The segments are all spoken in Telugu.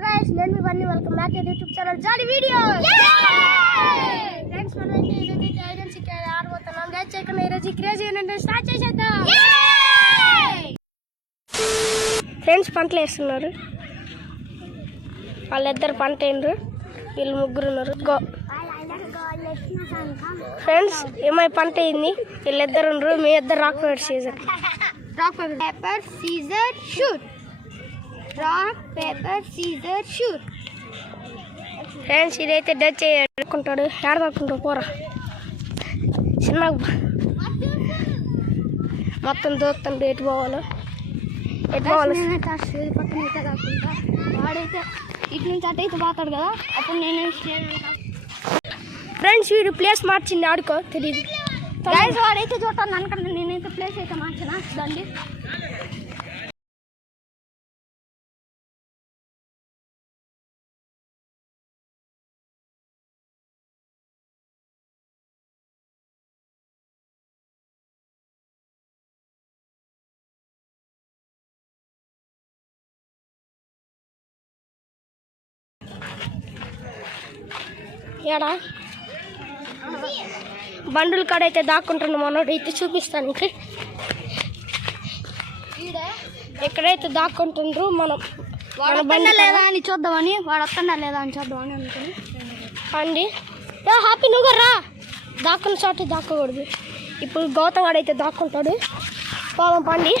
guys, let me welcome back to the YouTube channel Jolly Videos. Friends, మనమైతే ఈరోజు ఐడెంట్ సిక్ ఆడబోతున్నాం. గైస్ చెక్కన ఈరోజు క్రేజీ ఏంటంటే స్టార్ట్ చేసేద్దాం. ఫ్రెండ్స్ పంటలు వేస్తున్నారు. వాళ్ళిద్దరు పంట ఏండ్రు, వీళ్ళు ముగ్గురు ఉన్నారు. ఫ్రెండ్స్ ఏమై పంట అయింది, వీళ్ళిద్దరు ఉండరు. మీ ఇద్దరు rock paper scissor shoot. Rock paper scissor shoot. Friends ఇదైతే డచ్ చేయకుంటాడు. ఏడదాకుంటాడు పోరా చిన్న మొత్తం దూకుతాడు. ఎటు పోవాలి పక్కన అయితే కాకుండా వాడైతే ఇటు నుంచి అటు అయితే పోతాడు కదా, అప్పుడు నేను ఫ్రెండ్స్ వీడు ప్లేస్ మార్చింది ఆడుకో తెలియదు. వాడైతే చూస్తాను అనుకుంటే నేనైతే ప్లేస్ అయితే మార్చిన దండి. ఏడా బండుల కాడ అయితే దాక్కుంటున్నాం. మనోడు అయితే చూపిస్తాను ఇంకా ఎక్కడైతే దాక్కుంటుండ్రు మనం బండి లేదా అని చూద్దామని, వాడు వస్తుందా లేదా అని చూద్దామని అనుకుని అండి. హ్యాపీ నువ్వు రా, దాక్కున్న చోట దాక్కకూడదు. ఇప్పుడు గౌతమ్ వాడైతే దాక్కుంటాడు. పోదాం పండి.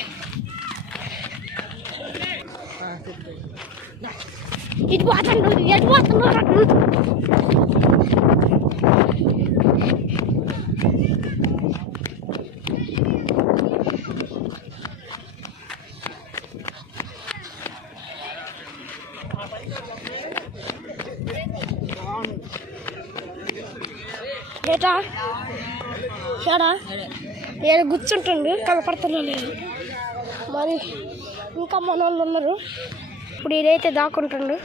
ఇటు పోతాడు, ఎటు పోతున్నాడు. ఏటా ఏడా ఏదో గుర్చుంటుండు, కనపడుతున్నా లేదు. మరి ఇంకా మన వాళ్ళు ఉన్నారు. ఇప్పుడు ఇదైతే దాక్కుంటుండు.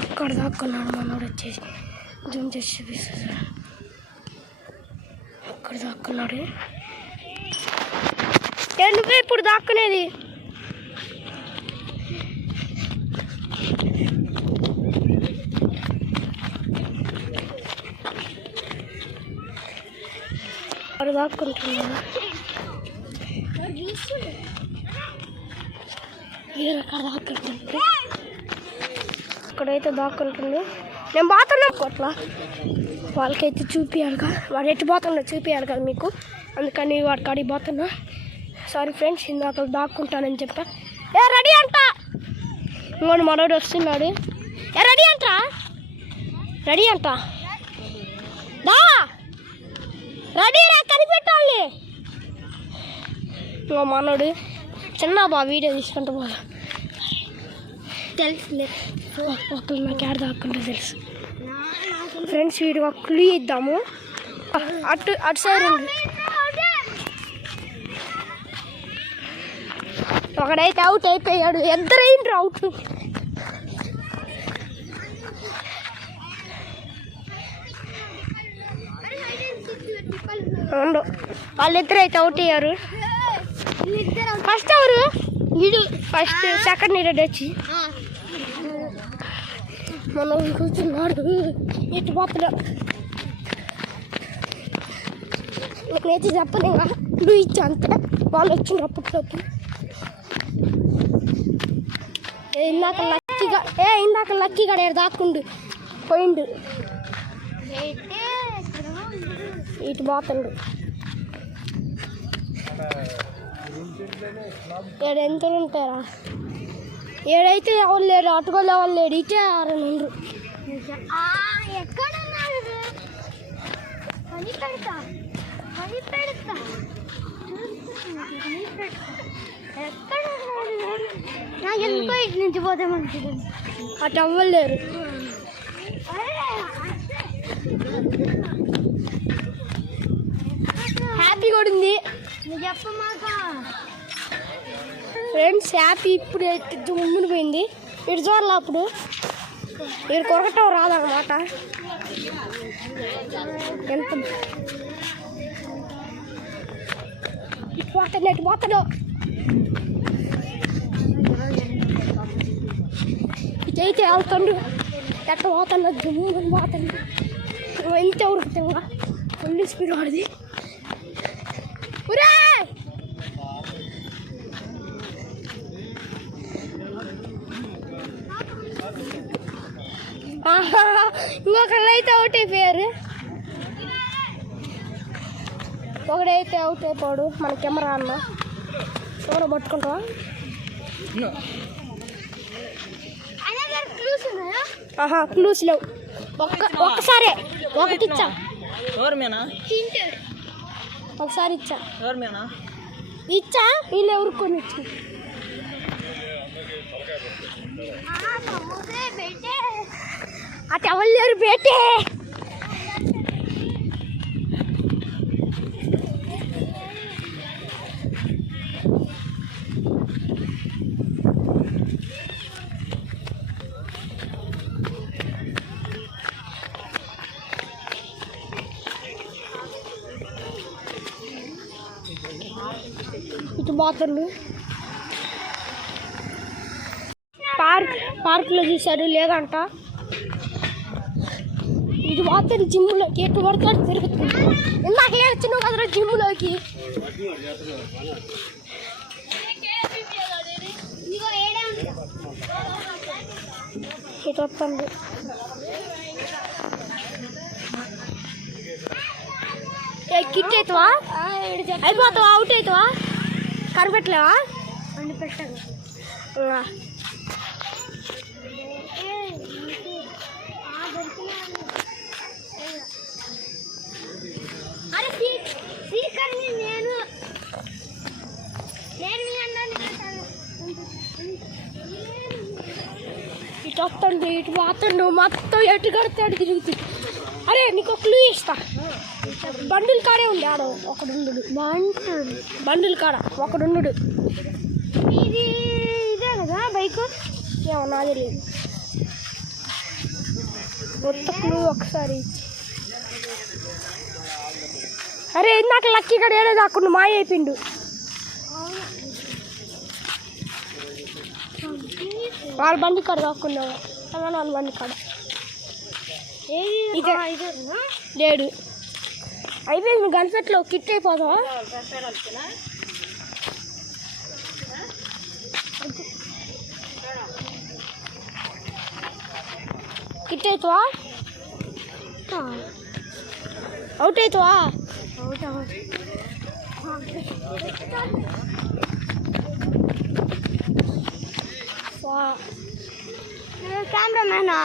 అక్కడ దాక్కున్నాడు మనోడు. వచ్చేసి జూమ్ చేసి చూపిస్తుంది. అక్కడ దాక్కున్నాడు. నువ్వే ఇప్పుడు దాక్కునేది. అక్కడ దాక్కుంటున్నాడు. అక్కడ దాక్కుంటుంది. అక్కడైతే దాక్కుంటుంది. నేను పోతున్నా కొట్లా. వాళ్ళకైతే చూపించాలి కదా, వాడు ఎటు పోతున్నా చూపించాలి కదా మీకు, అందుకని వాడికి అడిగి పోతున్నా. సారీ ఫ్రెండ్స్, ఇందాక దాక్కుంటానని చెప్పా. రెడీ అంట. ఇంకోటి మనోడు వస్తున్నాడు. రెడీ అంటా, రెడీ అంట. దా రెడీ రా, కనిపెట్టాలి. ఇంకో మనోడు చిన్న బా వీడియో తీసుకుంటూ పోదా తెలుసులే. ఒకళ్ళు నాకు ఏడ దాక్కుంటా తెలుసు. ఫ్రెండ్స్ వీడికి ఒక క్లూ ఇద్దాము. అటు సైడ్ ఉంది. ఒకడైతే అవుట్ అయిపోయాడు. ఇద్దరైండ్రు అవుట్. వాళ్ళిద్దరు అయితే అవుట్ అయ్యారు. ఫస్ట్ ఎవరు? వీడు ఫస్ట్. సెకండ్ నీరెడ్ వచ్చి మనం కూర్చున్నాడు. ఇటు పోతున్నాడు. నేనైతే చెప్పను ఇంకా, నువ్వు ఇచ్చా అంతే. వాళ్ళు వచ్చిండ్రు అప్పట్లోకి. ఇందాక లక్కీ గడ దాక్కుండు పోయిండు. ఇటు పోతుండు. ఏడెంతలు ఉంటారా? ఏడైతే ఎవరు లేరు, అటుకోలే వాళ్ళు లేడు. ఇటే ఆరనుండ్రు. ఎందుకో ఇటు నుంచి పోతే మంచిది. అటు అవ్వలేరు. హ్యాపీ కూడా ఉంది. ఫ్రెండ్స్ హ్యాపీ ఇప్పుడు జుమ్ముని పోయింది. ఇటు చూడాలి. అప్పుడు మీరు కొరకటం రాదన్నమాట. ఎంత ఇటు పోతాడు ఇటైతే వెళ్తాడు. ఎట్ట పోతాడు జమ్ము పోతాడు. ఎంత ఉరుకుతావా ఫుల్ స్పీడ్ వాడిది. ఇంకొకళ్ళు అయితే అవుట్ అయిపోయారు. ఒకడైతే అవుట్ అయిపోడు. మన కెమెరా అన్న ఎవరో పట్టుకుంటావా? క్లూస్ లేవు. ఒక్కసారే ఒకటి ఇచ్చా. ఒకసారి ఇచ్చా వీళ్ళు ఎవరుకొని ఇచ్చా. అటు ఎవరు లేరు బేటే. ఇటు పోతుండు. పార్క్లో చూశాడు లేదంట. ఇటు పోతాడు జిమ్లోకి. ఎటు పడతాడు తిరుగుతుంది. ఇందాక వచ్చినావు కదరా జిమ్లోకి. ఇటు వస్తాడు. కిట్ అవుతావా? అయిపోతావా? అవుట్ అవుతావా? కనిపెట్టలేవా? ఇటు వస్తాడు ఇటు పోతాడు మొత్తం ఎటు కడతాడు తిరుగుతుంది. అరే నీకు క్లూ ఇస్తా. బండుల కాడే ఉండే ఆడ ఒకడుండు. బండుల కాడ ఒకడుండు. ఇది ఇదే కదా బైక్? ఏమో నా తెలియదు. మొత్తం క్లూ ఒకసారి ఇచ్చి. అరే ఇందాక లక్కీ కాడ ఏదో దాకుండా మాయ అయిపోయిండు. వాళ్ళ బండి కాడ కాకున్నావు వాళ్ళ బండి కాడ లేడు. అయిపోయింది. గన్ఫెట్లో కిట్ అయిపోతావా? కిట్ అవుతావా? అవుట్ అవుతావా? కెమెరామ్యానా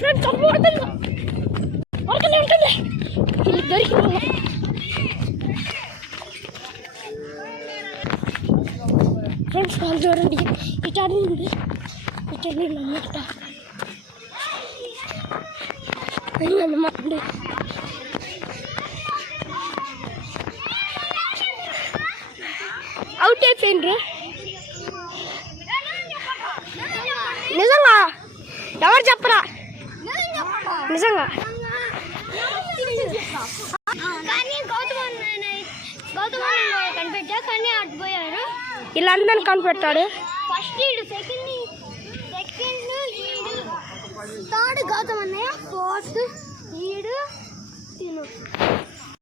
ఫ్రెండ్స్ ఉంటుంది దొరికి ఫ్రెండ్స్ వాళ్ళు చూడండి. ఇటాడి ఇటండి నమ్మట అన్నమాట. అవుట్ అయిపోయిండ్రు నిజంగా. ఎవరు చెప్పరా నిజంగా. కనిపెట్టా కానీ అడ్డుపోయారు. వీళ్ళందరినీ కనిపెట్టాడు. ఫస్ట్ సెకండ్ థర్డ్ గౌతమ్ అన్నయ్య, ఫోర్త్